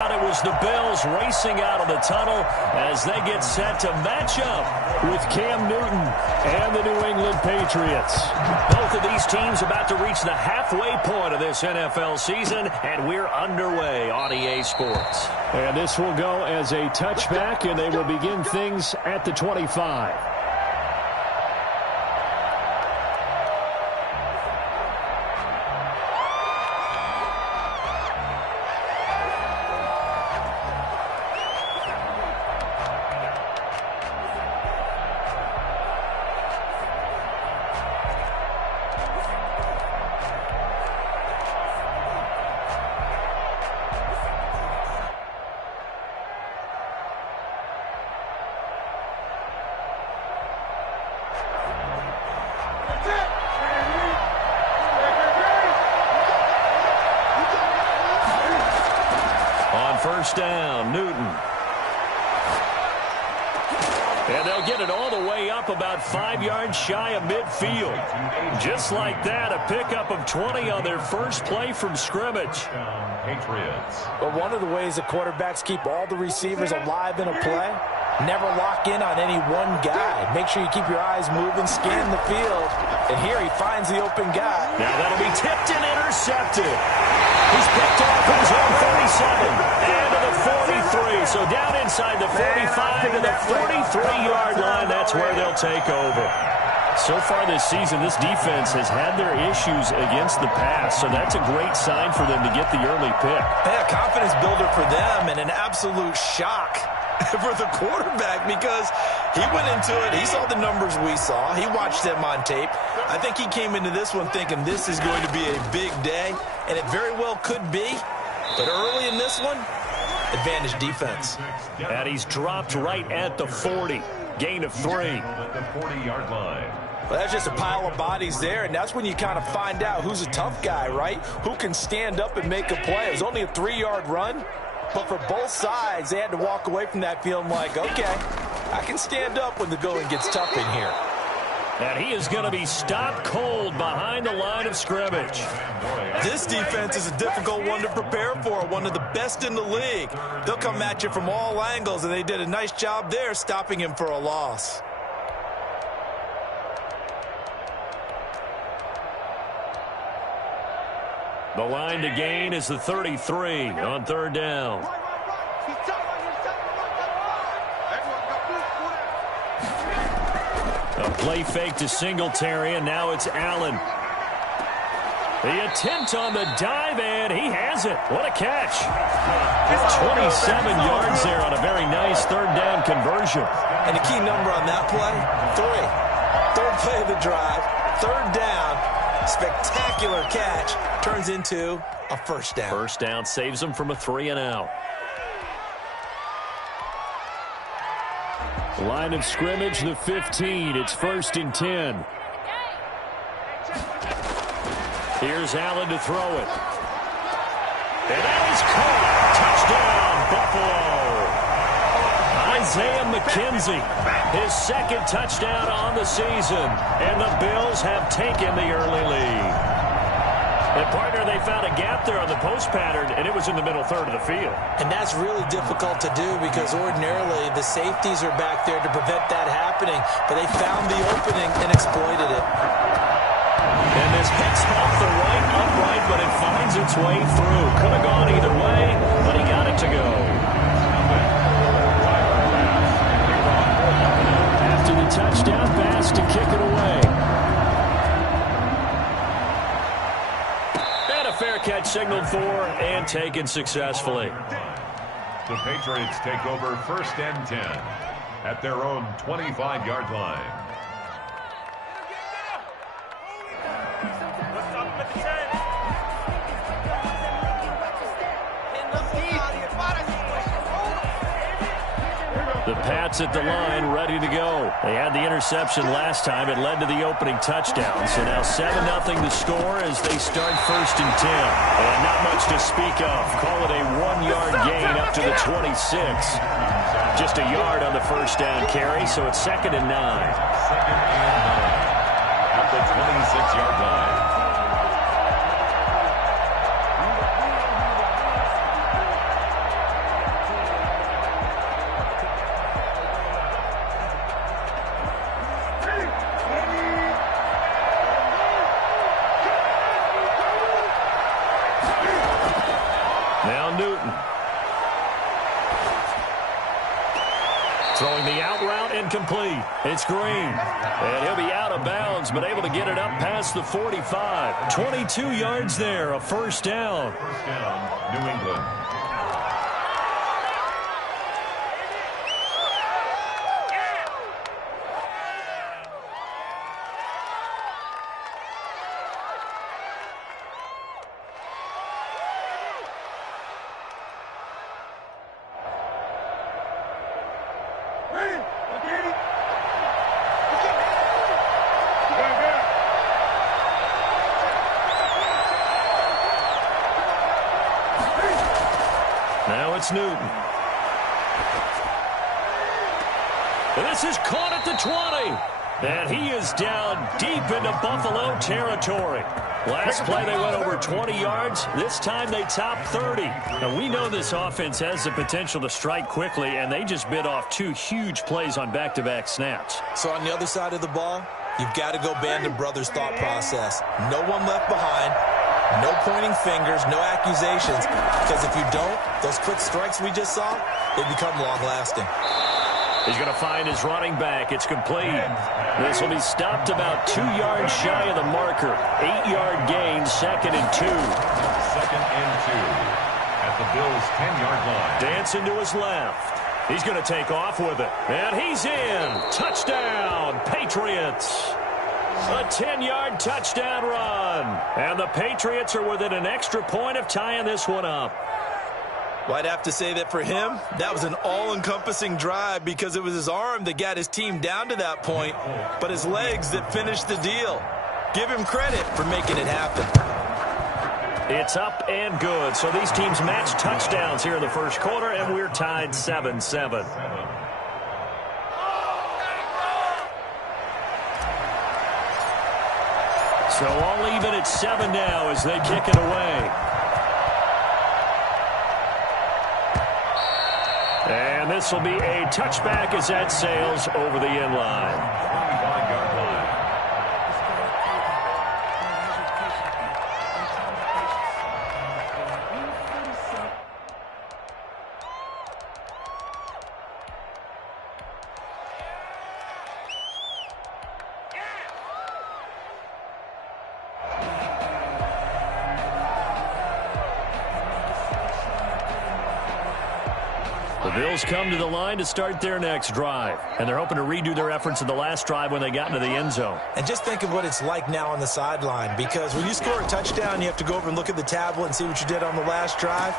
It was the Bills racing out of the tunnel as they get set to match up with Cam Newton and the New England Patriots. Both of these teams about to reach the halfway point of this NFL season, and we're underway on EA Sports. And this will go as a touchback, and they will begin things at the 25. First down, Newton. And they'll get it all the way up about 5 yards shy of midfield. Just like that, a pickup of 20 on their first play from scrimmage. Patriots. But one of the ways that quarterbacks keep all the receivers alive in a play, never lock in on any one guy. Make sure you keep your eyes moving, scan the field. And here he finds the open guy. Now that'll be tipped and intercepted. He's picked off at his own 37 and to the 43. So down inside the 45 to the 43-yard line. That's where they'll take over. So far this season, this defense has had their issues against the pass. So that's a great sign for them to get the early pick. Yeah, confidence builder for them and an absolute shock for the quarterback because he went into it. He saw the numbers we saw. He watched them on tape. I think he came into this one thinking this is going to be a big day, and it very well could be. But early in this one, advantage defense. And he's dropped right at the 40. Gain of 3. At the 40-yard line. Well, that's just a pile of bodies there, and that's when you kind of find out who's a tough guy, right? Who can stand up and make a play. It was only a 3-yard run, but for both sides, they had to walk away from that feeling like, okay, I can stand up when the going gets tough in here. And he is going to be stopped cold behind the line of scrimmage. This defense is a difficult one to prepare for, one of the best in the league. They'll come at you from all angles, and they did a nice job there stopping him for a loss. The line to gain is the 33 on third down. A play fake to Singletary, and now it's Allen. The attempt on the dive, and he has it. What a catch. 27 yards there on a very nice third down conversion. And the key number on that play, 3. Third play of the drive, third down. Spectacular catch turns into a first down. First down saves them from a 3-and-out. Line of scrimmage, the 15. It's 1st and 10. Here's Allen to throw it. And that is caught. Touchdown, Buffalo. Isaiah McKenzie, his second touchdown on the season. And the Bills have taken the early lead. And, partner, they found a gap there on the post pattern, and it was in the middle third of the field. And that's really difficult to do because ordinarily the safeties are back there to prevent that happening. But they found the opening and exploited it. And this hits off the right upright, but it finds its way through. Could have gone either way, but he got it to go. After the touchdown pass to kick it away. And a fair catch signaled for and taken successfully. The Patriots take over 1st and 10 at their own 25-yard line. The Pats at the line, ready to go. They had the interception last time. It led to the opening touchdown. So now 7-0 the score as they start 1st and 10. And not much to speak of. Call it a 1-yard gain up to the 26. Just a yard on the first down carry, so it's 2nd and 9. 2nd and 9 at the 26-yard line. Throwing the out route incomplete. It's Green. And he'll be out of bounds, but able to get it up past the 45. 22 yards there, a first down. First down, New England. Now it's Newton. This is caught at the 20. And he is down deep into Buffalo territory. Last play they went over 20 yards. This time they top 30. Now we know this offense has the potential to strike quickly, and they just bit off 2 huge plays on back-to-back snaps. So on the other side of the ball, you've got to go Band of Brothers thought process. No one left behind. No pointing fingers, no accusations, because if you don't, those quick strikes we just saw, they become long-lasting. He's going to find his running back. It's complete. This will be stopped about 2 yards shy of the marker. 8-yard gain, 2nd and 2. 2nd and 2 at the Bills' 10-yard line. Dancing to his left. He's going to take off with it. And he's in. Touchdown, Patriots. A 10-yard touchdown run. And the Patriots are within an extra point of tying this one up. Well, I'd have to say that for him, that was an all-encompassing drive because it was his arm that got his team down to that point, but his legs that finished the deal. Give him credit for making it happen. It's up and good. So these teams match touchdowns here in the first quarter, and we're tied 7-7. So all even at 7 now as they kick it away. And this will be a touchback as that sails over the end line. 25-yard line. The Bills come to the line to start their next drive, and they're hoping to redo their efforts in the last drive when they got into the end zone. And just think of what it's like now on the sideline, because when you score a touchdown, you have to go over and look at the tablet and see what you did on the last drive.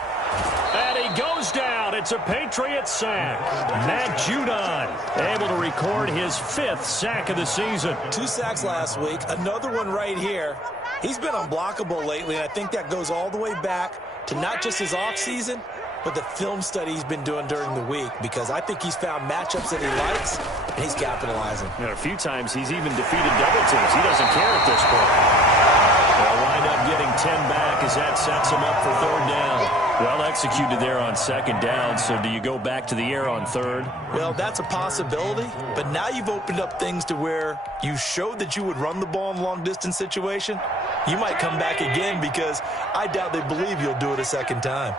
And he goes down. It's a Patriots sack. Matt Judon able to record his 5th sack of the season. 2 sacks last week, another one right here. He's been unblockable lately, and I think that goes all the way back to not just his offseason, but the film study he's been doing during the week, because I think he's found matchups that he likes, and he's capitalizing. You know, a few times he's even defeated double teams. He doesn't care at this point. They'll wind up getting 10 back as that sets him up for 3rd down. Well executed there on 2nd down, so do you go back to the air on 3rd? Well, that's a possibility, but now you've opened up things to where you showed that you would run the ball in a long-distance situation. You might come back again, because I doubt they believe you'll do it a 2nd time.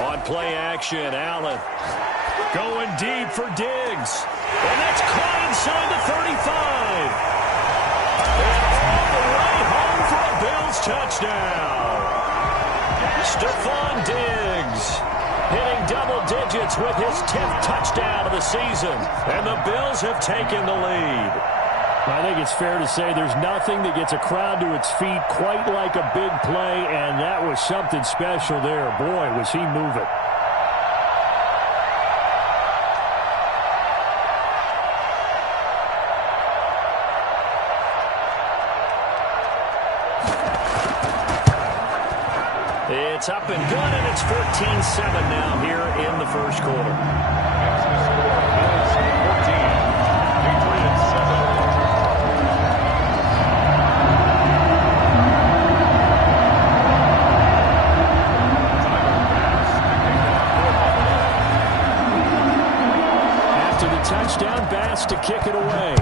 On play action, Allen going deep for Diggs. And that's caught inside the 35. And all the way home for a Bills touchdown. Stephon Diggs hitting double digits with his 10th touchdown of the season. And the Bills have taken the lead. I think it's fair to say there's nothing that gets a crowd to its feet quite like a big play, and that was something special there. Boy, was he moving. It's up and good, and it's 14-7 now here in the first quarter. Bills 14, Patriots 7. Touchdown, Bass to kick it away.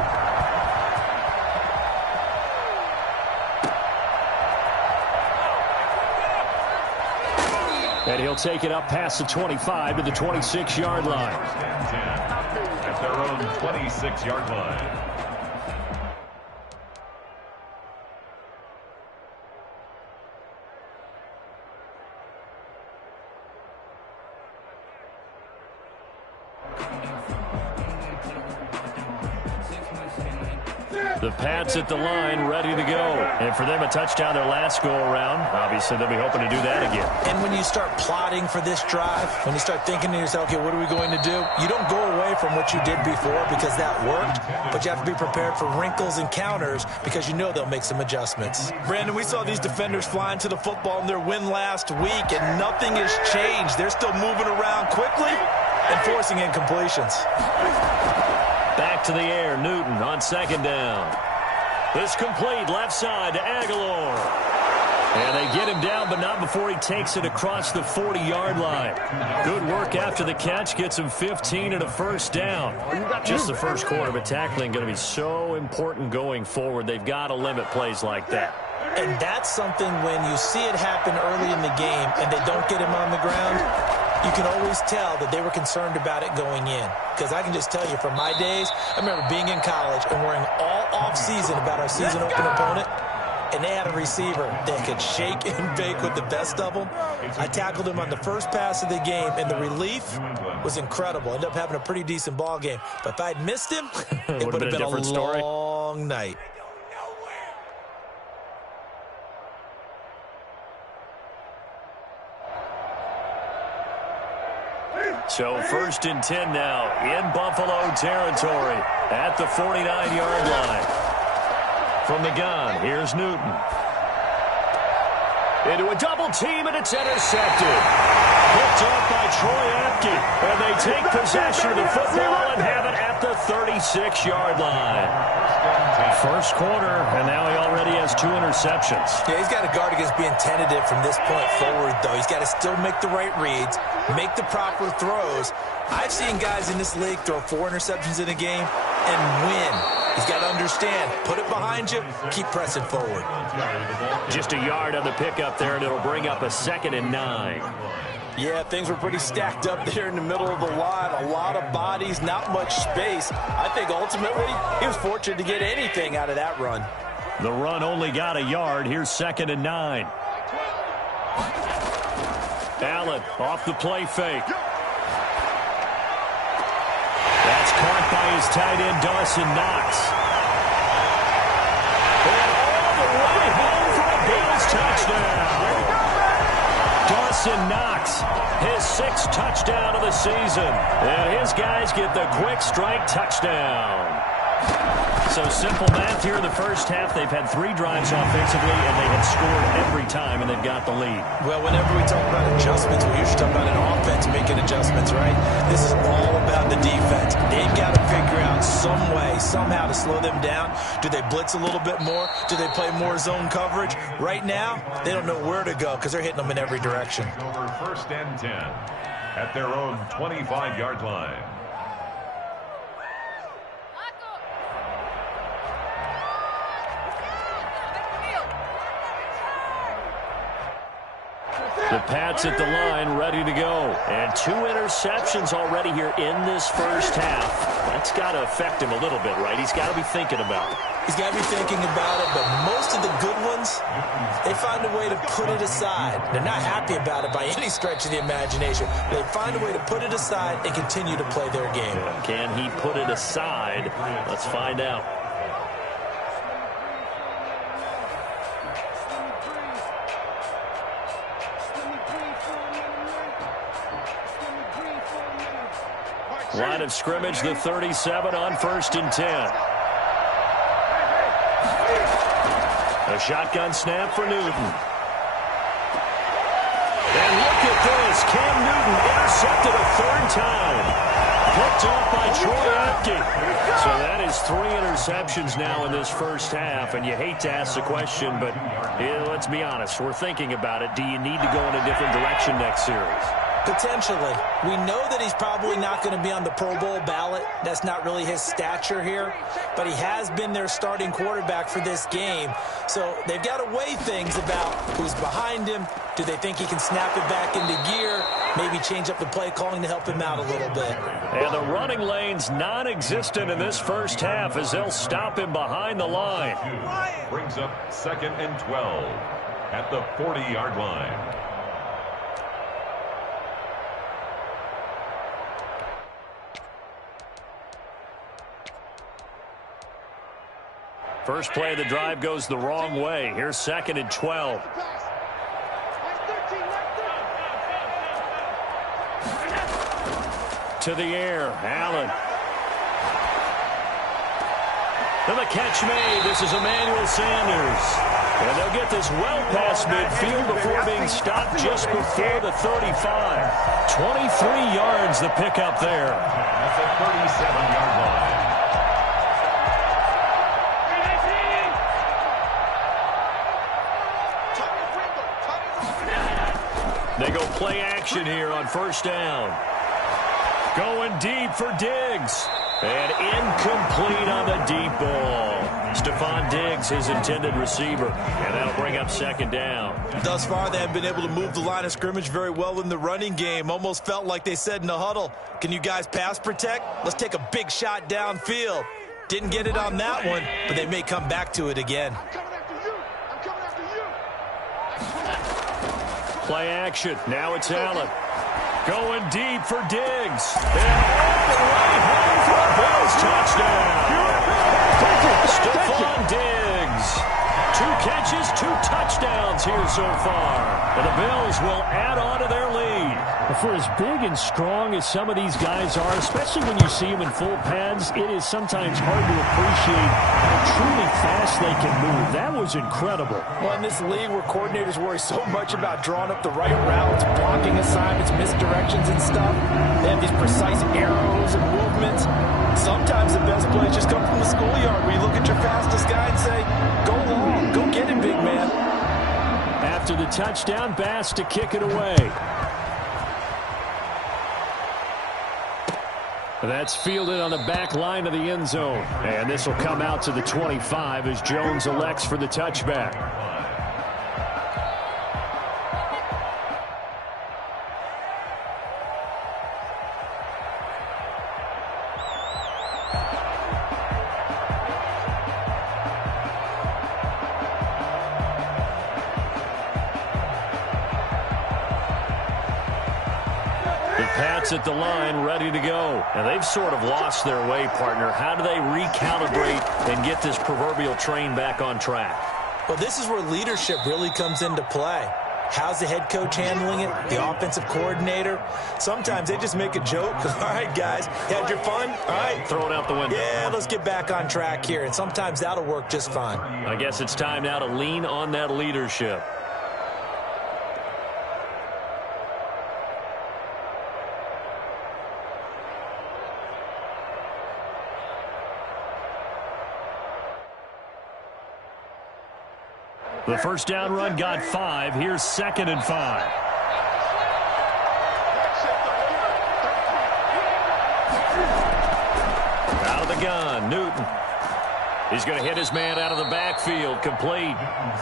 And he'll take it up past the 25 to the 26-yard line. First and 10 at their own 26-yard line. The Pats at the line, ready to go. And for them, a touchdown their last go-around. Obviously, they'll be hoping to do that again. And when you start plotting for this drive, when you start thinking to yourself, okay, what are we going to do? You don't go away from what you did before because that worked, but you have to be prepared for wrinkles and counters because you know they'll make some adjustments. Brandon, we saw these defenders flying to the football in their win last week, and nothing has changed. They're still moving around quickly and forcing incompletions. Back to the air, Newton on second down. This complete left side to Aguilar. And they get him down, but not before he takes it across the 40-yard line. Good work after the catch. Gets him 15 and a first down. Just the first quarter, but tackling going to be so important going forward. They've got to limit plays like that. And that's something when you see it happen early in the game and they don't get him on the ground, you can always tell that they were concerned about it going in. Because I can just tell you from my days, I remember being in college and worrying all off-season about our season-open opponent, and they had a receiver that could shake and bake with the best of them. I tackled him on the first pass of the game, and the relief was incredible. Ended up having a pretty decent ball game. But if I'd missed him, it would have been a long night. So first and 10 now in Buffalo territory at the 49-yard line. From the gun, here's Newton. Into a double team, and it's intercepted. Picked up by Troy Apke. And they take possession of the football and have it at the 36-yard line. First quarter, and now he already has 2 interceptions. Yeah, he's got to guard against being tentative from this point forward, though. He's got to still make the right reads, make the proper throws. I've seen guys in this league throw 4 interceptions in a game and win. He's got to understand, put it behind you, keep pressing forward. Just a yard on the pickup there, and it'll bring up a 2nd and 9. Yeah, things were pretty stacked up there in the middle of the line. A lot of bodies, not much space. I think ultimately he was fortunate to get anything out of that run. The run only got a yard. Here's 2nd and 9. Allen off the play fake. That's caught by his tight end, Dawson Knox. And all the way home for a Bills touchdown. Dawson Knox, his 6th touchdown of the season. And his guys get the quick strike touchdown. So simple math here in the first half. They've had 3 drives offensively, and they have scored every time, and they've got the lead. Well, whenever we talk about adjustments, we usually talk about an offense making adjustments, right? This is all about the defense. They've got to figure out some way, somehow to slow them down. Do they blitz a little bit more? Do they play more zone coverage? Right now, they don't know where to go because they're hitting them in every direction. Over first and 10 at their own 25-yard line. The Pats at the line, ready to go. And 2 interceptions already here in this first half. That's got to affect him a little bit, right? He's got to be thinking about it. He's got to be thinking about it, but most of the good ones, they find a way to put it aside. They're not happy about it by any stretch of the imagination. They find a way to put it aside and continue to play their game. Can he put it aside? Let's find out. Line of scrimmage, the 37 on first and 10. A shotgun snap for Newton. And look at this. Cam Newton intercepted a 3rd time. Picked up by Troy Apke. So that is 3 interceptions now in this first half. And you hate to ask the question, but let's be honest. We're thinking about it. Do you need to go in a different direction next series? Potentially. We know that he's probably not going to be on the Pro Bowl ballot. That's not really his stature here. But he has been their starting quarterback for this game. So they've got to weigh things about who's behind him. Do they think he can snap it back into gear? Maybe change up the play calling to help him out a little bit. And the running lane's non-existent in this first half as they'll stop him behind the line. Brings up 2nd and 12 at the 40-yard line. First play of the drive goes the wrong way. Here's 2nd and 12. To the air, Allen. And the catch made. This is Emmanuel Sanders. And they'll get this well past midfield before being stopped just before the 35. 23 yards the pickup there. That's a 37-yard line. They go play action here on first down. Going deep for Diggs. And incomplete on the deep ball. Stephon Diggs, his intended receiver. And that'll bring up 2nd down. Thus far, they have been able to move the line of scrimmage very well in the running game. Almost felt like they said in the huddle, can you guys pass protect? Let's take a big shot downfield. Didn't get it on that one, but they may come back to it again. Play action. Now it's Allen. Going deep for Diggs. And all the way home for a Bills touchdown. Stephon Diggs. 2 catches, 2 touchdowns here so far. And the Bills will add on to their lead. For as big and strong as some of these guys are, especially when you see them in full pads, it is sometimes hard to appreciate how truly fast they can move. That was incredible. Well, in this league where coordinators worry so much about drawing up the right routes, blocking assignments, misdirections and stuff, they have these precise arrows and movements. Sometimes the best plays just come from the schoolyard where you look at your fastest guy and say, go long, go get it, big man. After the touchdown, Bass to kick it away. That's fielded on the back line of the end zone. And this will come out to the 25 as Jones elects for the touchback. Pats at the line, ready to go. And they've sort of lost their way, partner. How do they recalibrate and get this proverbial train back on track? Well, this is where leadership really comes into play. How's the head coach handling it? The offensive coordinator? Sometimes they just make a joke. All right, guys, had your fun? All right. Throw it out the window. Yeah, let's get back on track here. And sometimes that'll work just fine. I guess it's time now to lean on that leadership. The first down run got 5. Here's 2nd and 5. Out of the gun, Newton. He's going to hit his man out of the backfield, complete.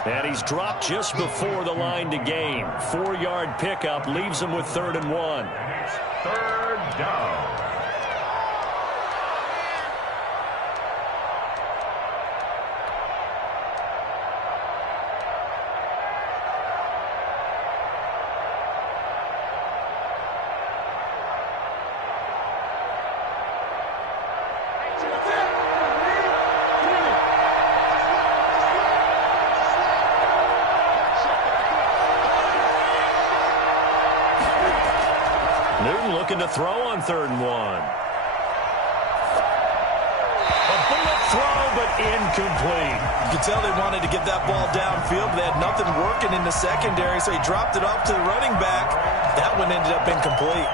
And he's dropped just before the line to gain. 4-yard pickup leaves him with 3rd and 1. 3rd down. Newton looking to throw on 3rd and 1. A bullet throw, but incomplete. You could tell they wanted to get that ball downfield, but they had nothing working in the secondary, so he dropped it off to the running back. That one ended up incomplete.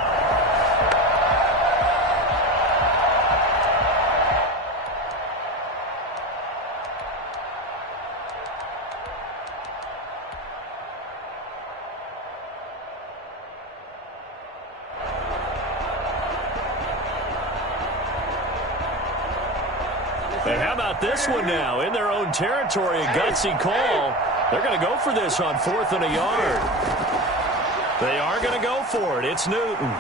Hey, how about this one now? In their own territory, a gutsy call. They're going to go for this on 4th and a yard. They are going to go for it. It's Newton.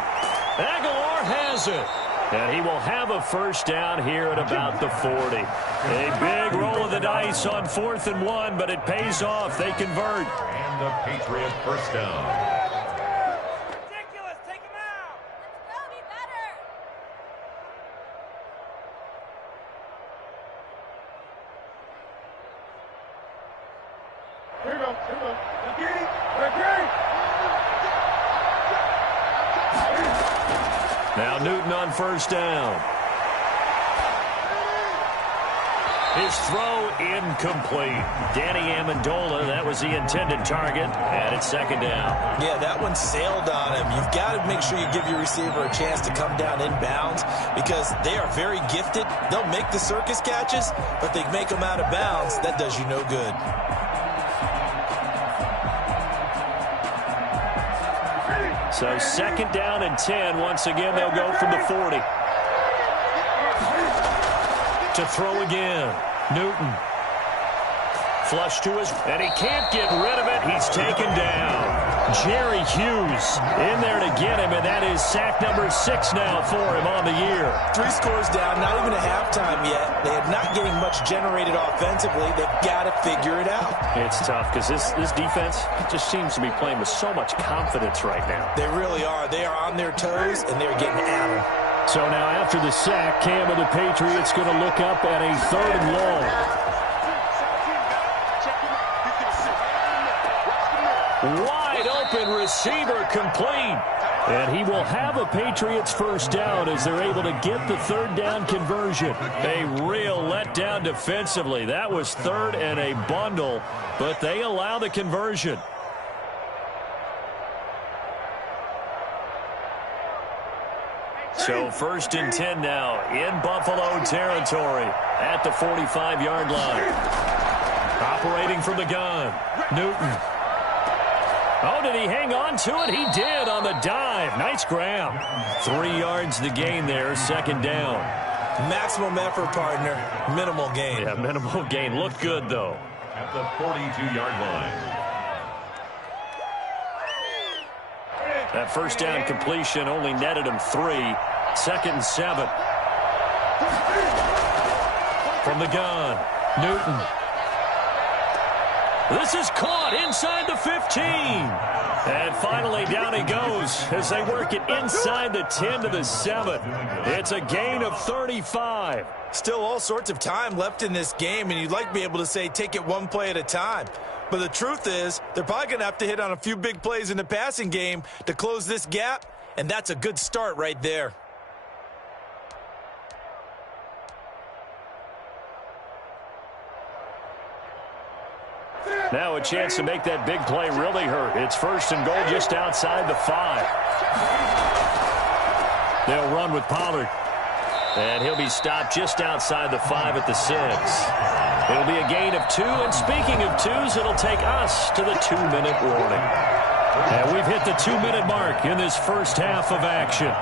Aguilar has it. And he will have a first down here at about the 40. A big roll of the dice on 4th and 1, but it pays off. They convert. And the Patriot first down. Ridiculous. Take him out. Let's go. Be better. Here we go. Now Newton on first down. His throw incomplete. Danny Amendola, that was the intended target, and it's second down. Yeah, that one sailed on him. You've got to make sure you give your receiver a chance to come down inbounds because they are very gifted. They'll make the circus catches, but they make them out of bounds. That does you no good. So second down and 10. Once again, they'll go from the 40. To throw again. Newton. Flush to his, and he can't get rid of it. He's taken down. Jerry Hughes in there to get him, and that is sack number 6 now for him on the year. 3 scores down, not even a halftime yet. They are not getting much generated offensively. They've got to figure it out. It's tough because this defense just seems to be playing with so much confidence right now. They really are. They are on their toes, and they're getting at them. So now after the sack, Cam of the Patriots going to look up at a 3rd and long. Wide open receiver complete. And he will have a Patriots first down as they're able to get the 3rd down conversion. A real letdown defensively. That was 3rd and a bundle, but they allow the conversion. So 1st and 10 now in Buffalo territory at the 45-yard line. Operating from the gun, Newton. Oh, did he hang on to it? He did on the dive. Nice grab. 3 yards to gain there, second down. Maximum effort, partner. Minimal gain. Yeah, minimal gain. Looked good, though. At the 42-yard line. That first down completion only netted him 3. 2nd and 7. From the gun, Newton. This is caught inside the 15. And finally down he goes as they work it inside the 10 to the 7. It's a gain of 35. Still all sorts of time left in this game, and you'd like to be able to say take it one play at a time. But the truth is, they're probably going to have to hit on a few big plays in the passing game to close this gap, and that's a good start right there. Now a chance to make that big play really hurt. It's 1st and goal just outside the 5. They'll run with Pollard. And he'll be stopped just outside the 5 at the 6. It'll be a gain of 2. And speaking of 2s, it'll take us to the 2-minute warning. And we've hit the 2-minute mark in this first half of action.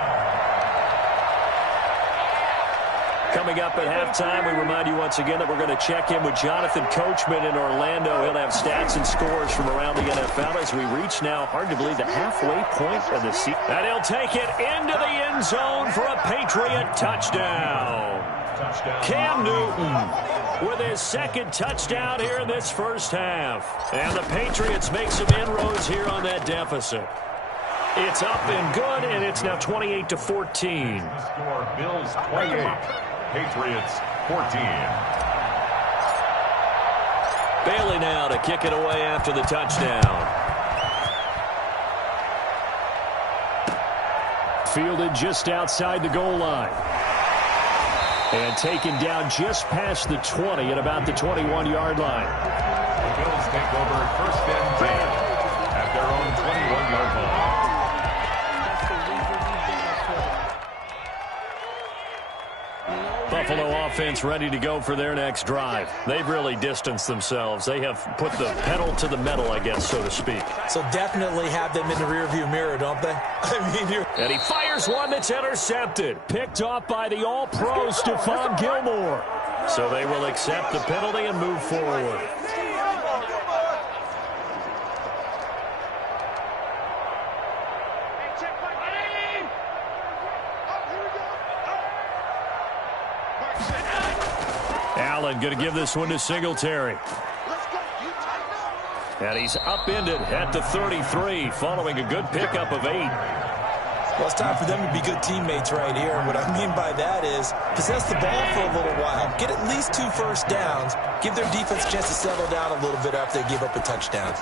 Coming up at halftime, we remind you once again that we're going to check in with Jonathan Coachman in Orlando. He'll have stats and scores from around the NFL as we reach now, hard to believe, the halfway point of the season. And he'll take it into the end zone for a Patriot touchdown. Cam Newton with his 2nd touchdown here in this first half. And the Patriots make some inroads here on that deficit. It's up and good, and it's now 28-14. Score Bills 28, Patriots 14. Bailey now to kick it away after the touchdown. Fielded just outside the goal line. And taken down just past the 20 at about the 21-yard line. The Bills take over 1st and 10 at their own 21-yard line. Buffalo offense ready to go for their next drive. They've really distanced themselves. They have put the pedal to the metal, I guess, so to speak. So definitely have them in the rearview mirror, don't they? And he fires one that's intercepted. Picked off by the all-pro Stephon Gilmore. So they will accept the penalty and move forward. Allen going to give this one to Singletary. And he's upended at the 33 following a good pickup of 8. Well, it's time for them to be good teammates right here. And what I mean by that is possess the ball for a little while. Get at least 2 first downs. Give their defense a chance to settle down a little bit after they give up a touchdown.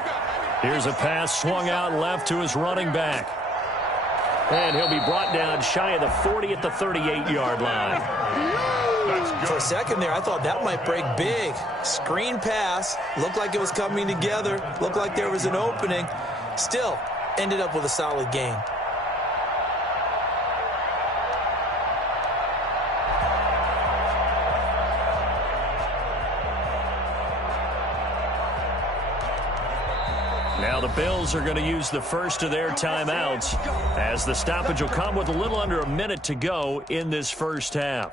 Here's a pass swung out left to his running back. And he'll be brought down shy of the 40 at the 38-yard line. For a second there, I thought that might break big. Screen pass. Looked like it was coming together. Looked like there was an opening. Still, ended up with a solid gain. Now the Bills are going to use the first of their timeouts as the stoppage will come with a little under a minute to go in this first half.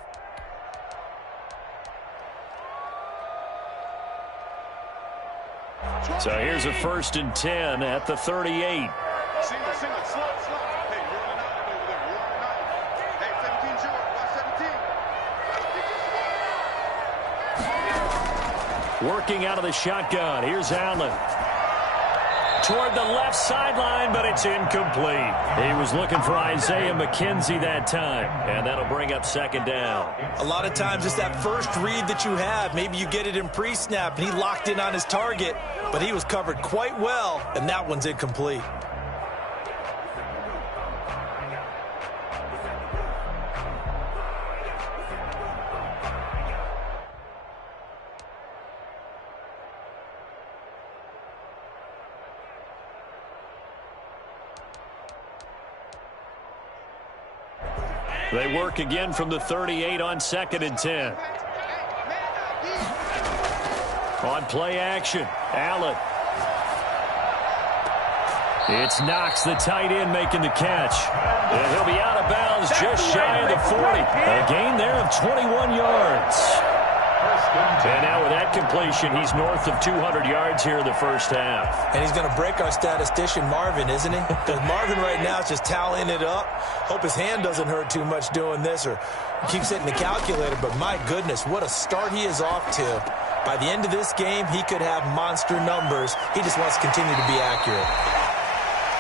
So here's a 1st and 10 at the 38. Working out of the shotgun. Here's Allen. Toward the left sideline, but it's incomplete. He was looking for Isaiah McKenzie that time, and that'll bring up 2nd down. A lot of times it's that first read that you have. Maybe you get it in pre-snap, and he locked in on his target, but he was covered quite well, and that one's incomplete. They work again from the 38 on 2nd and 10. On play action, Allen. It's Knox, the tight end, making the catch. And he'll be out of bounds just shy of the 40. A gain there of 21 yards. And now with that completion, he's north of 200 yards here in the first half. And he's going to break our statistician, Marvin, isn't he? Because Marvin right now is just tallying it up. Hope his hand doesn't hurt too much doing this or keeps hitting the calculator. But my goodness, what a start he is off to. By the end of this game, he could have monster numbers. He just wants to continue to be accurate.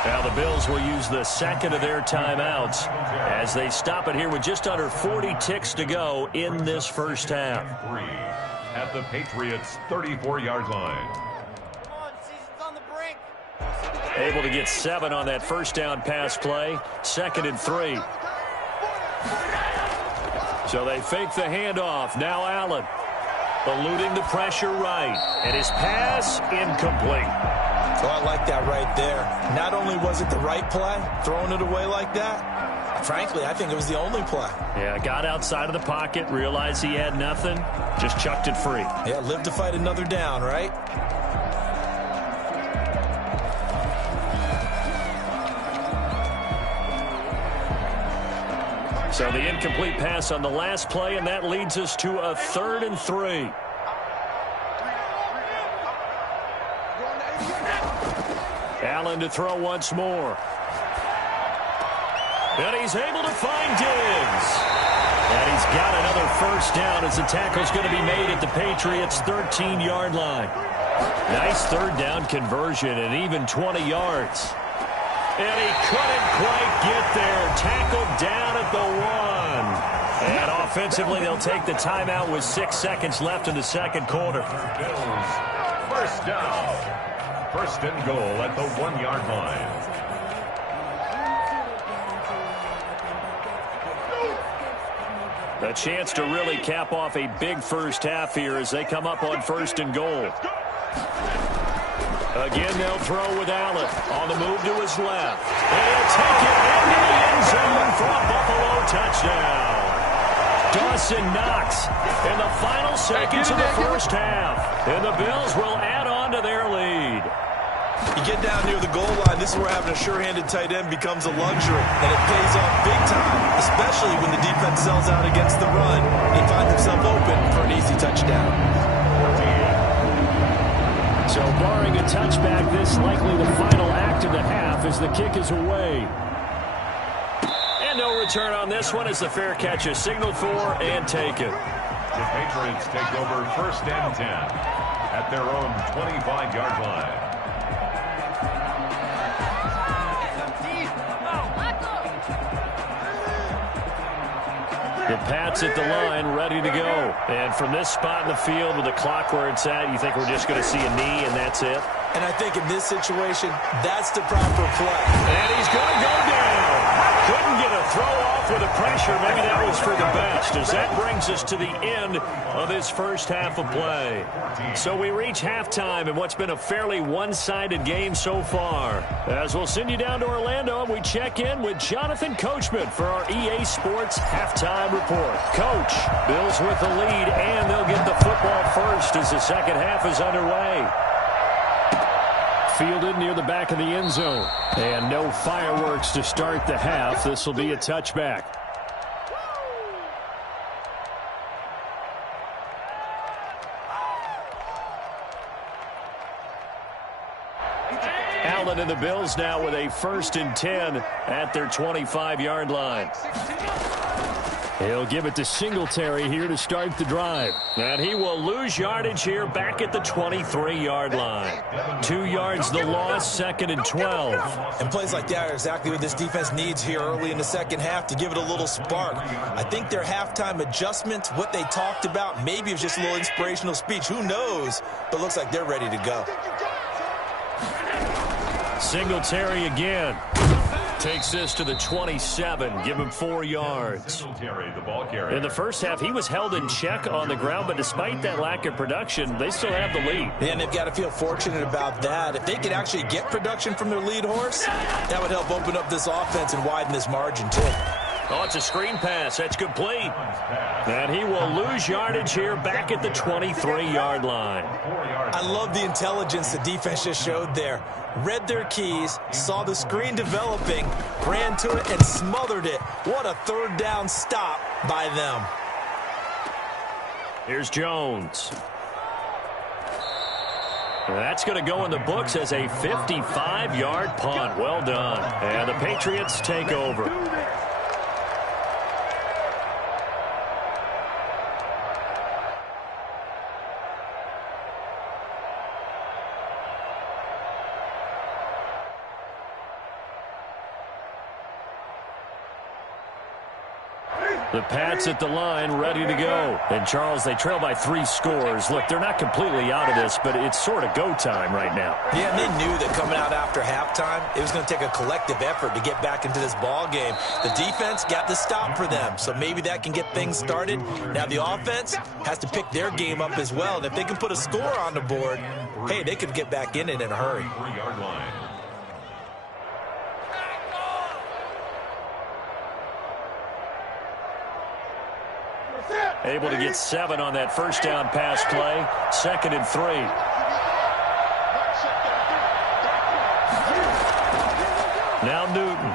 Now the Bills will use the 2nd of their timeouts as they stop it here with just under 40 ticks to go in this first half. At the Patriots' 34-yard line. Able to get 7 on that first down pass play. 2nd and 3. So they fake the handoff. Now Allen eluding the pressure right. And his pass incomplete. So I like that right there. Not only was it the right play, throwing it away like that, frankly, I think it was the only play. Yeah, got outside of the pocket, realized he had nothing, just chucked it free. Yeah, live to fight another down, right? So the incomplete pass on the last play, and that leads us to a 3rd and 3. Allen to throw once more. And he's able to find Diggs. And he's got another first down as the tackle's going to be made at the Patriots' 13-yard line. Nice 3rd down conversion and even 20 yards. And he couldn't quite get there. Tackled down at the 1. And offensively, they'll take the timeout with 6 seconds left in the second quarter. Bills, first down. 1st and goal at the 1-yard line. A chance to really cap off a big first half here as they come up on 1st and goal. Again, they'll throw with Allen on the move to his left. And he'll take it into the end zone for a Buffalo touchdown. Dawson Knox in the final seconds of the first half. And the Bills will add on to their lead. You get down near the goal line, this is where having a sure-handed tight end becomes a luxury, and it pays off big time, especially when the defense sells out against the run and finds himself open for an easy touchdown. So barring a touchback, this likely the final act of the half as the kick is away. And no return on this one as the fair catch is signaled for and taken. The Patriots take over 1st and 10 at their own 25-yard line. The Pats at the line, ready to go. And from this spot in the field with the clock where it's at, you think we're just going to see a knee and that's it? And I think in this situation, that's the proper play. And he's going to go down. Couldn't get a throw off with the pressure. Maybe that was for the best, as that brings us to the end of this first half of play. So we reach halftime in what's been a fairly one-sided game so far. As we'll send you down to Orlando, we check in with Jonathan Coachman for our EA Sports Halftime Report. Coach, Bills with the lead, and they'll get the football first as the second half is underway. Fielded near the back of the end zone. And no fireworks to start the half. This will be a touchback. Allen and the Bills now with a 1st and 10 at their 25-yard line. He'll give it to Singletary here to start the drive. And he will lose yardage here back at the 23-yard line. 2 yards the loss, 2nd and 12. And plays like that are exactly what this defense needs here early in the second half to give it a little spark. I think their halftime adjustment, what they talked about, maybe it was just a little inspirational speech. Who knows? But looks like they're ready to go. Singletary again. Takes this to the 27. Give him 4 yards. In the first half, he was held in check on the ground, but despite that lack of production, they still have the lead. And they've got to feel fortunate about that. If they could actually get production from their lead horse, that would help open up this offense and widen this margin, too. Oh, it's a screen pass. That's complete. And he will lose yardage here back at the 23-yard line. I love the intelligence the defense just showed there. Read their keys, saw the screen developing, ran to it, and smothered it. What a third down stop by them. Here's Jones. That's going to go in the books as a 55-yard punt. Well done. And the Patriots take over. The Pats at the line, ready to go. And, Charles, they trail by 3 scores. Look, they're not completely out of this, but it's sort of go time right now. Yeah, and they knew that coming out after halftime, it was going to take a collective effort to get back into this ball game. The defense got the stop for them, so maybe that can get things started. Now the offense has to pick their game up as well. And if they can put a score on the board, hey, they could get back in it in a hurry. 3-yard line. Able to get 7 on that first down pass play. 2nd and 3. Now Newton.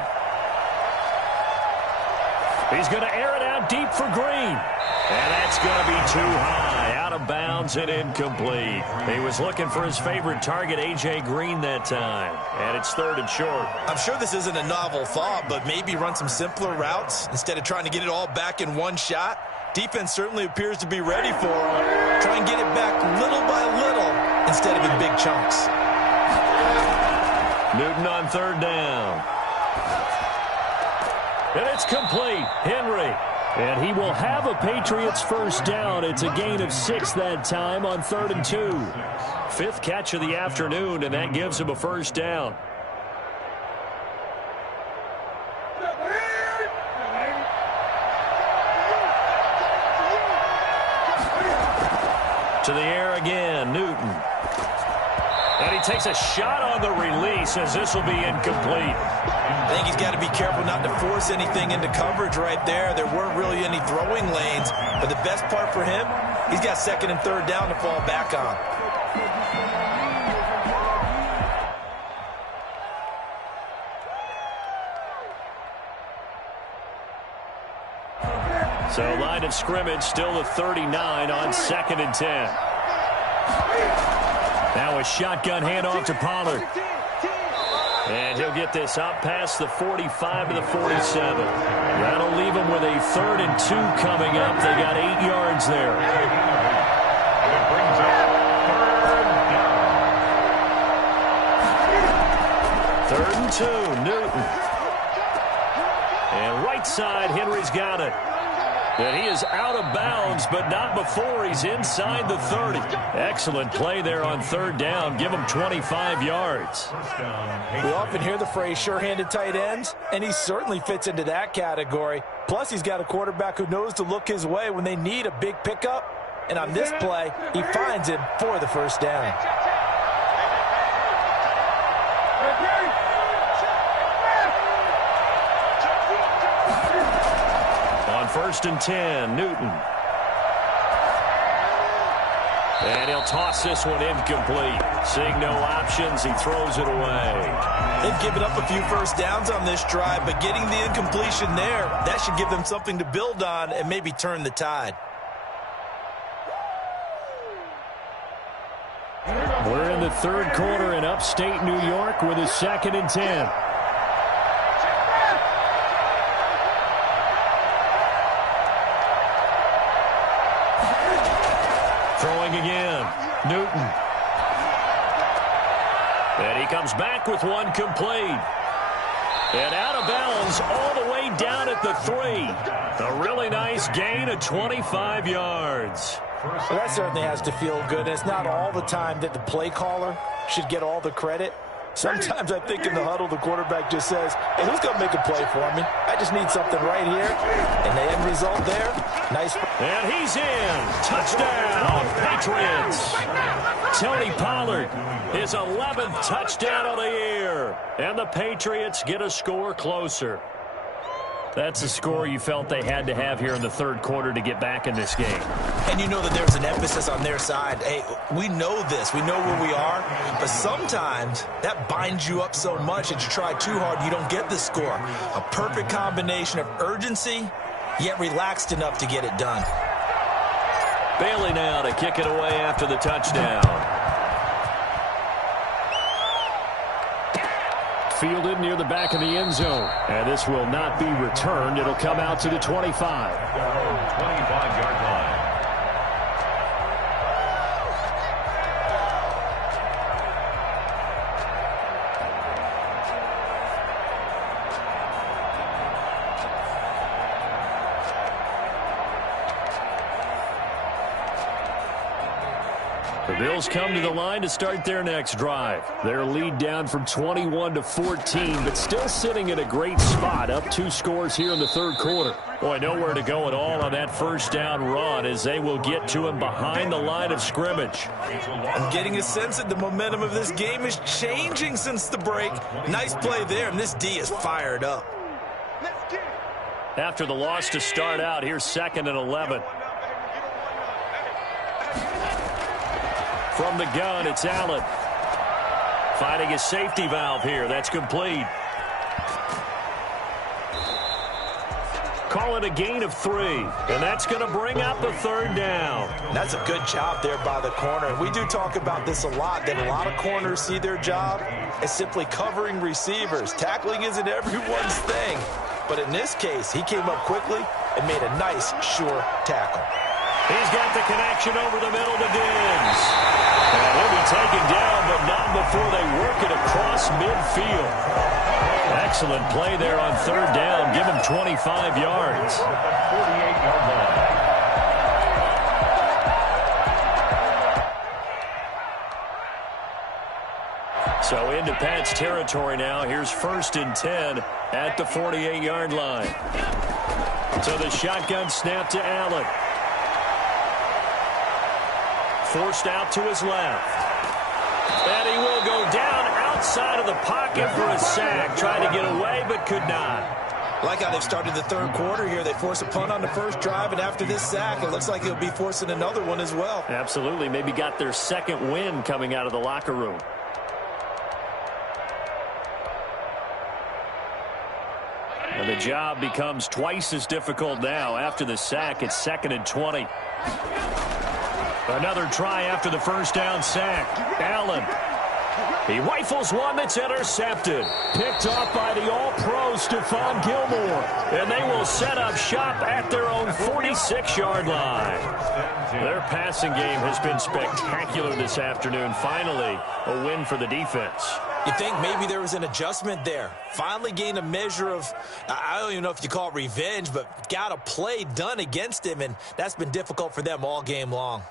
He's going to air it out deep for Green. And that's going to be too high. Out of bounds and incomplete. He was looking for his favorite target, A.J. Green, that time. And it's 3rd and short. I'm sure this isn't a novel thought, but maybe run some simpler routes instead of trying to get it all back in one shot. Defense certainly appears to be ready for him. Try and get it back little by little instead of in big chunks. Newton on 3rd down. And it's complete. Henry. And he will have a Patriots first down. It's a gain of 6 that time on 3rd and 2. 5th catch of the afternoon, and that gives him a first down. To the air again, Newton. And he takes a shot on the release as this will be incomplete. I think he's got to be careful not to force anything into coverage right there. There weren't really any throwing lanes. But the best part for him, he's got 2nd and 3rd down to fall back on. So line of scrimmage still the 39 on 2nd and 10. Now a shotgun handoff to Pollard. And he'll get this up past the 45 to the 47. That'll leave him with a 3rd and 2 coming up. They got 8 yards there. It brings up 3rd and 2, Newton. And right side, Henry's got it. And he is out of bounds, but not before he's inside the 30. Excellent play there on 3rd down. Give him 25 yards. We often hear the phrase sure-handed tight ends, and he certainly fits into that category. Plus, he's got a quarterback who knows to look his way when they need a big pickup. And on this play, he finds him for the 1st down. On 1st and 10, Newton. And he'll toss this one incomplete. Seeing no options, he throws it away. They've given up a few 1st downs on this drive, but getting the incompletion there, that should give them something to build on and maybe turn the tide. We're in the 3rd quarter in upstate New York with a 2nd and 10. Throwing again, Newton. And he comes back with one complete. And out of bounds all the way down at the 3. A really nice gain of 25 yards. Well, that certainly has to feel good. And it's not all the time that the play caller should get all the credit. Sometimes I think in the huddle, the quarterback just says, hey, who's going to make a play for me? I just need something right here. And the end result there, nice. And he's in. Touchdown, Patriots. Tony Pollard, his 11th touchdown of the year. And the Patriots get a score closer. That's a score you felt they had to have here in the 3rd quarter to get back in this game. And you know that there's an emphasis on their side. Hey, we know this. We know where we are. But sometimes that binds you up so much that you try too hard, you don't get the score. A perfect combination of urgency, yet relaxed enough to get it done. Bailey now to kick it away after the touchdown. Fielded near the back of the end zone. And this will not be returned. It'll come out to the 25. 25-yard line. The Bills come to the line to start their next drive. Their lead down from 21 to 14, but still sitting in a great spot, up 2 scores here in the 3rd quarter. Boy, nowhere to go at all on that 1st down run as they will get to him behind the line of scrimmage. I'm getting a sense that the momentum of this game is changing since the break. Nice play there, and this D is fired up. After the loss to start out, here's 2nd and 11. From the gun, it's Allen. Finding his safety valve here. That's complete. Call it a gain of 3. And that's going to bring up a 3rd down. That's a good job there by the corner. And we do talk about this a lot, that a lot of corners see their job as simply covering receivers. Tackling isn't everyone's thing. But in this case, he came up quickly and made a nice, sure tackle. He's got the connection over the middle to Diggs. And he'll be taken down, but not before they work it across midfield. Excellent play there on 3rd down. Give him 25 yards. 48-yard line. So into Pat's territory now. Here's 1st and 10 at the 48-yard line. So the shotgun snap to Allen. Forced out to his left. And he will go down outside of the pocket for a sack. Tried to get away, but could not. Like how they've started the 3rd quarter here. They force a punt on the 1st drive, and after this sack, it looks like he'll be forcing another one as well. Absolutely. Maybe got their 2nd win coming out of the locker room. And the job becomes twice as difficult now. After the sack, it's 2nd and 20. Another try after the first down sack. Allen. He rifles one that's intercepted. Picked off by the all-pro Stephon Gilmore. And they will set up shop at their own 46-yard line. Their passing game has been spectacular this afternoon. Finally, a win for the defense. You think maybe there was an adjustment there. Finally gained a measure of, I don't even know if you call it revenge, but got a play done against him, and that's been difficult for them all game long.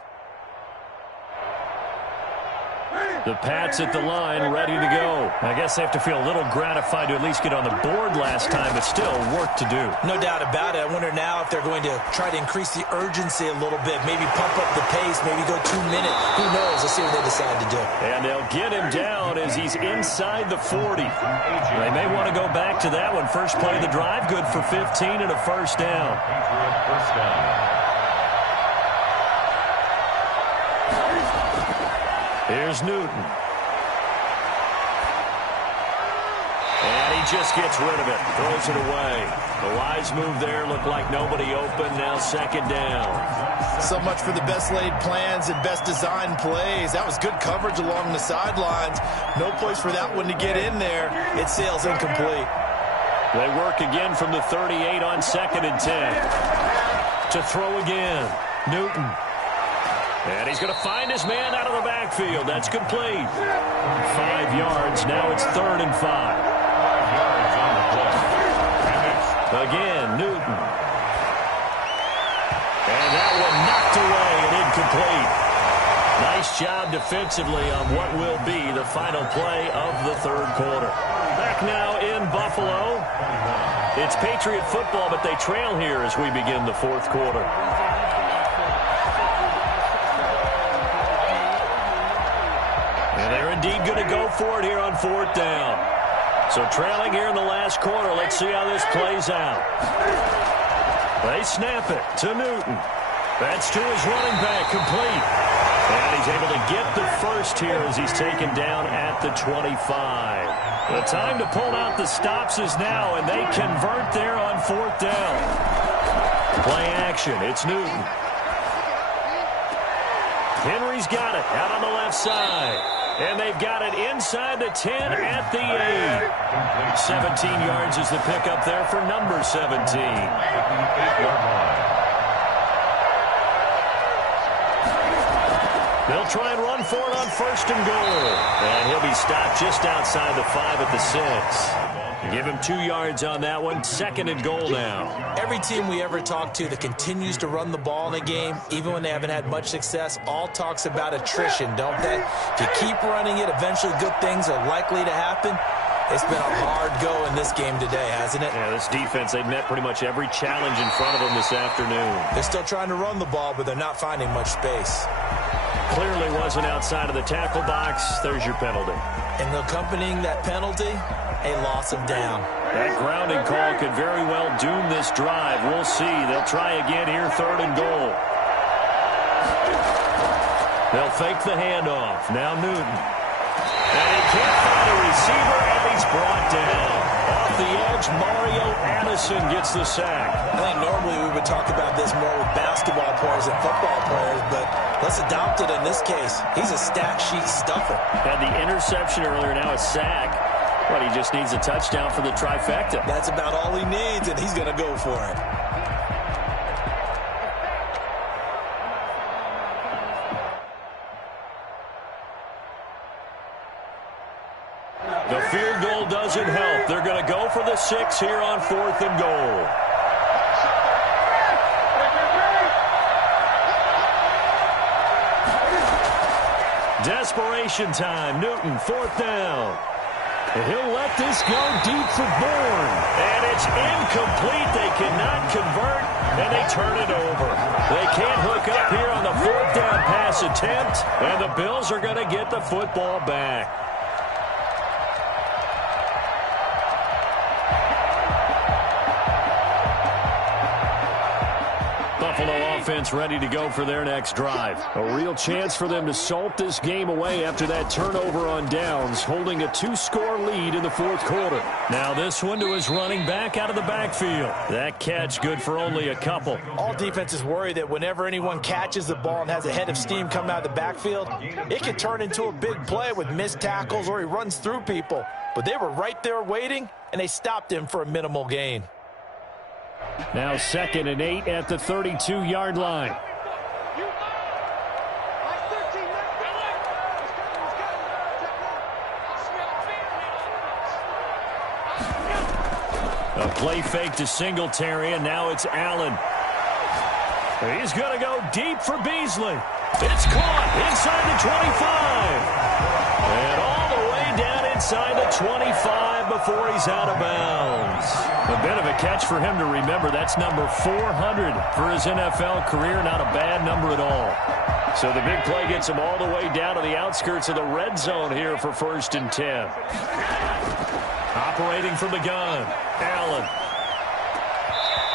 The Pats at the line, ready to go. I guess they have to feel a little gratified to at least get on the board last time, but still work to do. No doubt about it. I wonder now if they're going to try to increase the urgency a little bit, maybe pump up the pace, maybe go 2 minutes. Who knows? Let's see what they decide to do. And they'll get him down as he's inside the 40. They may want to go back to that one. First play of the drive, good for 15 and a first down. First down. Here's Newton. And he just gets rid of it. Throws it away. The wise move there. Looked like nobody open. Now 2nd down. So much for the best laid plans and best designed plays. That was good coverage along the sidelines. No place for that one to get in there. It sails incomplete. They work again from the 38 on 2nd and 10. To throw again. Newton. And he's going to find his man out of the backfield. That's complete. 5 yards. Now it's 3rd and 5. 5 yards on the play. Again, Newton. And that one knocked away and incomplete. Nice job defensively on what will be the final play of the 3rd quarter. Back now in Buffalo. It's Patriot football, but they trail here as we begin the 4th quarter. And they're indeed going to go for it here on 4th down. So trailing here in the last quarter. Let's see how this plays out. They snap it to Newton. That's to his running back, complete. And he's able to get the first here as he's taken down at the 25. The time to pull out the stops is now, and they convert there on 4th down. Play action. It's Newton. Henry's got it out on the left side. And they've got it inside the 10 at the 8. 17 yards is the pickup there for number 17. They'll try and run for it on 1st and goal. And he'll be stopped just outside the 5 at the 6. Give him 2 yards on that one. 2nd and goal now. Every team we ever talk to that continues to run the ball in a game, even when they haven't had much success, all talks about attrition, don't they? If you keep running it, eventually good things are likely to happen. It's been a hard go in this game today, hasn't it? Yeah, this defense, they've met pretty much every challenge in front of them this afternoon. They're still trying to run the ball, but they're not finding much space. Clearly wasn't outside of the tackle box. There's your penalty. And accompanying that penalty, a loss of down. That grounding call could very well doom this drive. We'll see. They'll try again here, 3rd and goal. They'll fake the handoff. Now Newton. And he can't find a receiver, and he's brought down. Off the edge, Mario Addison gets the sack. I think normally we would talk about this more with basketball players than football players, but let's adopt it in this case. He's a stat sheet stuffer. Had the interception earlier, now a sack. But he just needs a touchdown for the trifecta. That's about all he needs, and he's going to go for it. The field goal doesn't help. They're going to go for the 6 here on 4th and goal. Desperation time. Newton, 4th down. He'll let this go deep for Bourne. And it's incomplete. They cannot convert, and they turn it over. They can't hook up here on the 4th down pass attempt, and the Bills are going to get the football back. The Buffalo offense ready to go for their next drive. A real chance for them to salt this game away after that turnover on downs, holding a 2-score lead in the fourth quarter. Now this one to his running back out of the backfield. That catch good for only a couple. All defenses worry that whenever anyone catches the ball and has a head of steam coming out of the backfield, it can turn into a big play with missed tackles or he runs through people. But they were right there waiting, and they stopped him for a minimal gain. Now 2nd and 8 at the 32-yard line. A play fake to Singletary, and now it's Allen. He's going to go deep for Beasley. It's caught inside the 25. And all the way down inside the 25 before he's out of bounds. A bit of a catch for him to remember. That's number 400 for his NFL career. Not a bad number at all. So the big play gets him all the way down to the outskirts of the red zone here for 1st and 10. Operating from the gun, Allen.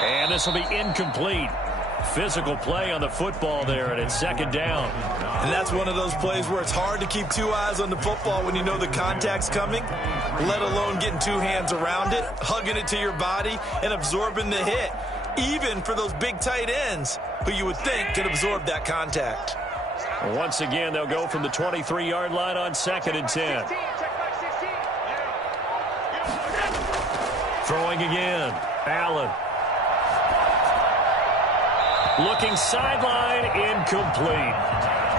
And this will be incomplete. Physical play on the football there, and it's 2nd down. And that's one of those plays where it's hard to keep 2 eyes on the football when you know the contact's coming, let alone getting 2 hands around it, hugging it to your body, and absorbing the hit, even for those big tight ends who you would think could absorb that contact. Once again, they'll go from the 23-yard line on 2nd and 10. Throwing again, Allen. Looking sideline, incomplete.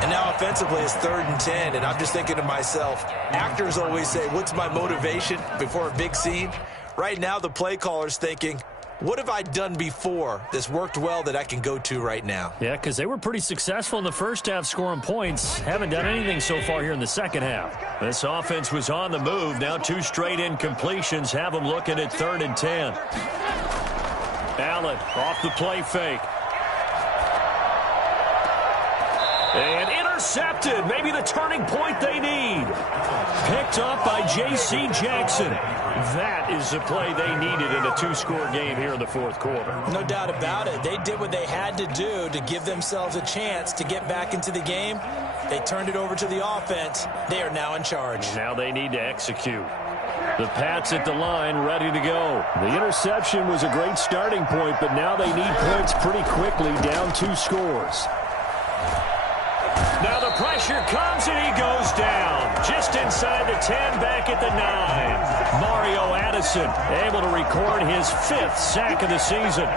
And now offensively it's 3rd and 10, and I'm just thinking to myself, actors always say, what's my motivation before a big scene? Right now the play caller's thinking, what have I done before that's worked well that I can go to right now? Yeah, because they were pretty successful in the first half scoring points. Haven't done anything so far here in the second half. This offense was on the move. Now 2 straight incompletions have them looking at 3rd and 10. Allen off the play fake. And intercepted. Maybe the turning point they need. Picked up by J.C. Jackson. That is the play they needed in a 2-score game here in the fourth quarter. No doubt about it. They did what they had to do to give themselves a chance to get back into the game. They turned it over to the offense. They are now in charge. Now they need to execute. The Pats at the line, ready to go. The interception was a great starting point, but now they need points pretty quickly, down 2 scores. Now the pressure comes and he goes down. Just inside the 10, back at the 9. Mario Addison able to record his 5th sack of the season.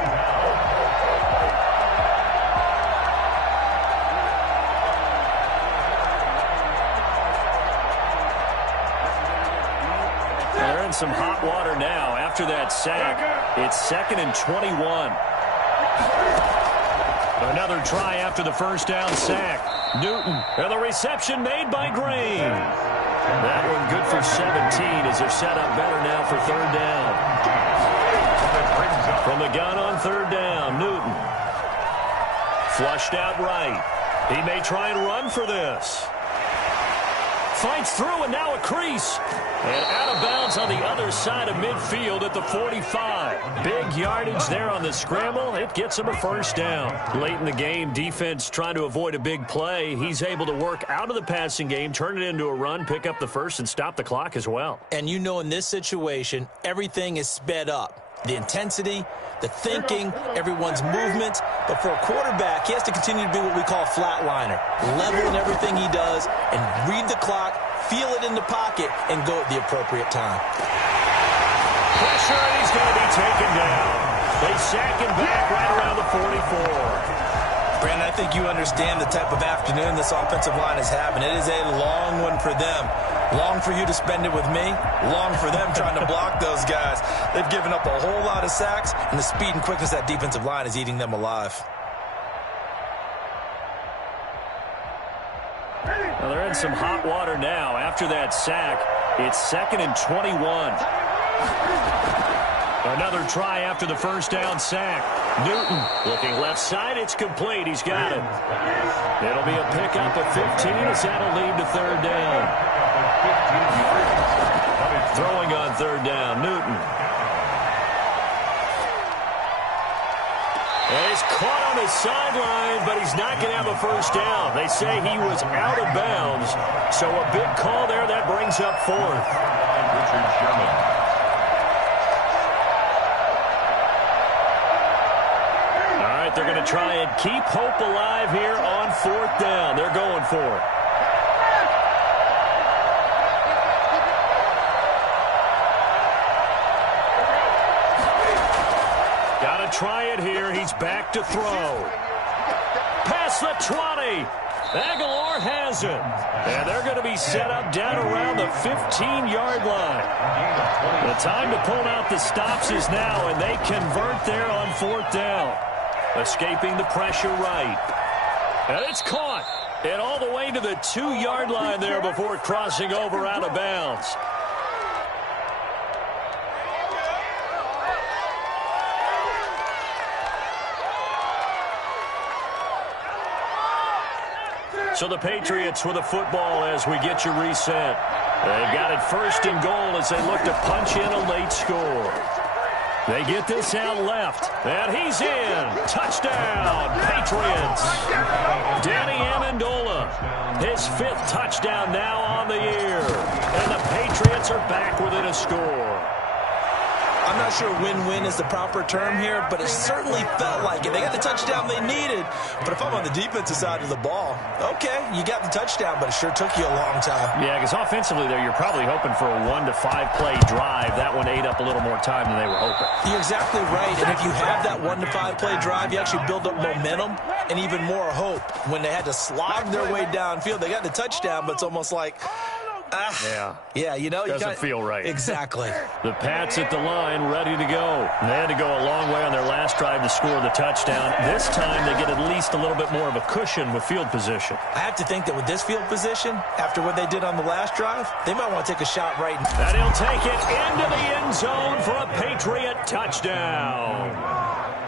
They're in some hot water now after that sack. It's 2nd and 21. Another try after the first down sack. Newton, and the reception made by Green. That one good for 17 as they're set up better now for 3rd down. From the gun on 3rd down, Newton. Flushed out right. He may try and run for this. Fights through and now a crease. And out of bounds on the other side of midfield at the 45. Big yardage there on the scramble. It gets him a 1st down. Late in the game, defense trying to avoid a big play. He's able to work out of the passing game, turn it into a run, pick up the 1st, and stop the clock as well. And you know in this situation, everything is sped up. The intensity, the thinking, everyone's movement. But for a quarterback, he has to continue to be what we call a flatliner. Level in everything he does and read the clock, feel it in the pocket, and go at the appropriate time. Pressure, and he's going to be taken down. They sack him back right around the 44. Brandon, I think you understand the type of afternoon this offensive line is having. It is a long one for them. Long for you to spend it with me. Long for them trying to block those guys. They've given up a whole lot of sacks, and the speed and quickness of that defensive line is eating them alive. Well, they're in some hot water now after that sack. It's 2nd and 21. Another try after the first down sack. Newton looking left side. It's complete. He's got it. It'll be a pickup of 15 as that'll lead to 3rd down. Throwing on 3rd down, Newton. And he's caught on the sideline, but he's not going to have a first down. They say he was out of bounds. So a big call there. That brings up fourth. Richard Sherman. All right, they're going to try and keep hope alive here on fourth down. They're going for it. Got to try it here. He's back to throw. Past the 20. Aguilar has it. And they're going to be set up down around the 15-yard line. The time to pull out the stops is now, and they convert there on fourth down. Escaping the pressure right. And it's caught. And all the way to the 2-yard line there before crossing over out of bounds. So the Patriots with a football as we get you reset. They've got it first and goal as they look to punch in a late score. They get this out left, and he's in. Touchdown, Patriots. Danny Amendola, his 5th touchdown now on the year. And the Patriots are back within a score. I'm not sure win-win is the proper term here, but it certainly felt like it. They got the touchdown they needed, but if I'm on the defensive side of the ball, okay, you got the touchdown, but it sure took you a long time. Yeah, because offensively there, you're probably hoping for a 1 to 5 play drive. That one ate up a little more time than they were hoping. You're exactly right, and if you have that 1 to 5 play drive, you actually build up momentum and even more hope. When they had to slog their way downfield, they got the touchdown, but it's almost like... Yeah, you know. Doesn't feel right. Exactly. The Pats at the line, ready to go. They had to go a long way on their last drive to score the touchdown. This time they get at least a little bit more of a cushion with field position. I have to think that with this field position, after what they did on the last drive, they might want to take a shot right. And he'll take it into the end zone for a Patriot touchdown.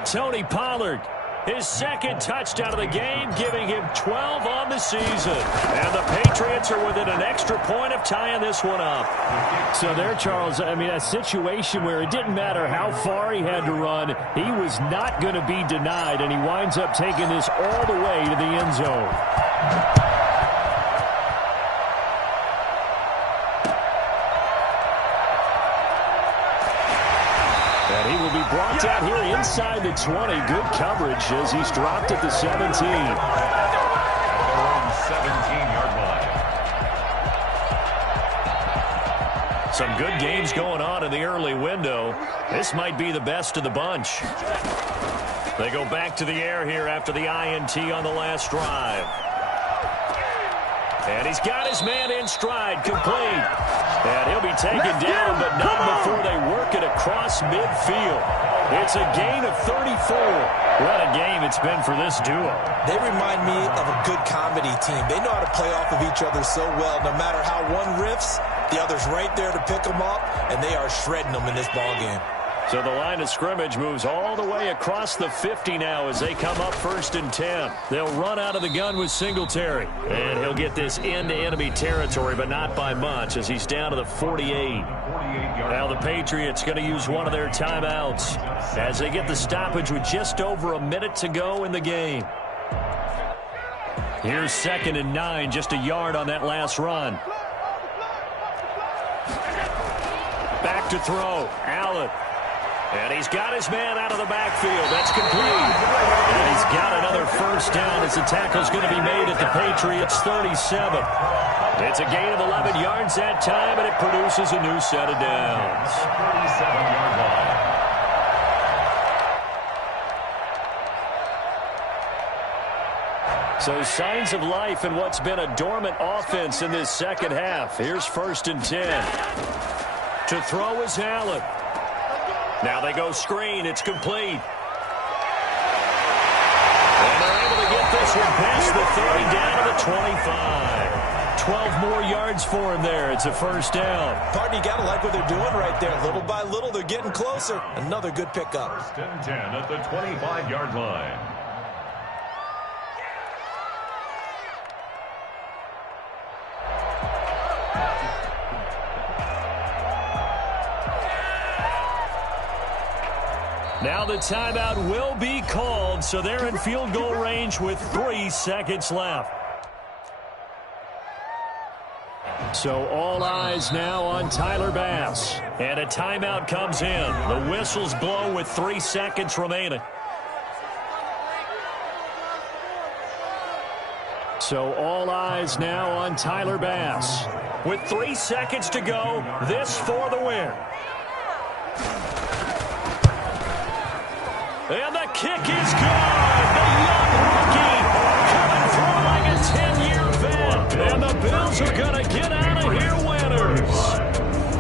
Tony Pollard, his 2nd touchdown of the game, giving him 12 on the season. And the Patriots are within an extra point of tying this one up. So there, Charles, I mean, a situation where it didn't matter how far he had to run, he was not going to be denied, and he winds up taking this all the way to the end zone. He will be brought down here inside the 20. Good coverage as he's dropped at the 17. 17-yard line. Some good games going on in the early window. This might be the best of the bunch. They go back to the air here after the INT on the last drive. And he's got his man in stride, complete. And he'll be taken down, but not before they work it across midfield. It's a gain of 34. What a game it's been for this duo. They remind me of a good comedy team. They know how to play off of each other so well. No matter how one riffs, the other's right there to pick them up, and they are shredding them in this ballgame. So the line of scrimmage moves all the way across the 50 now as they come up 1st and 10. They'll run out of the gun with Singletary. And he'll get this into enemy territory, but not by much as he's down to the 48. Now the Patriots going to use one of their timeouts as they get the stoppage with just over a minute to go in the game. Here's 2nd and 9, just a yard on that last run. Back to throw, Allen. And he's got his man out of the backfield. That's complete. And he's got another first down as the tackle's going to be made at the Patriots' 37. It's a gain of 11 yards that time, and it produces a new set of downs. 37-yard line. So signs of life in what's been a dormant offense in this second half. Here's 1st and 10. To throw is Allen. Now they go screen. It's complete. And they're able to get this one past the 30 down to the 25. 12 more yards for him there. It's a first down. Partner, you got to like what they're doing right there. Little by little, they're getting closer. Another good pickup. 1st and 10 at the 25-yard line. Now the timeout will be called, so they're in field goal range with 3 seconds left. So all eyes now on Tyler Bass. And a timeout comes in. The whistles blow with 3 seconds remaining. So all eyes now on Tyler Bass. With 3 seconds to go, this for the win. And the kick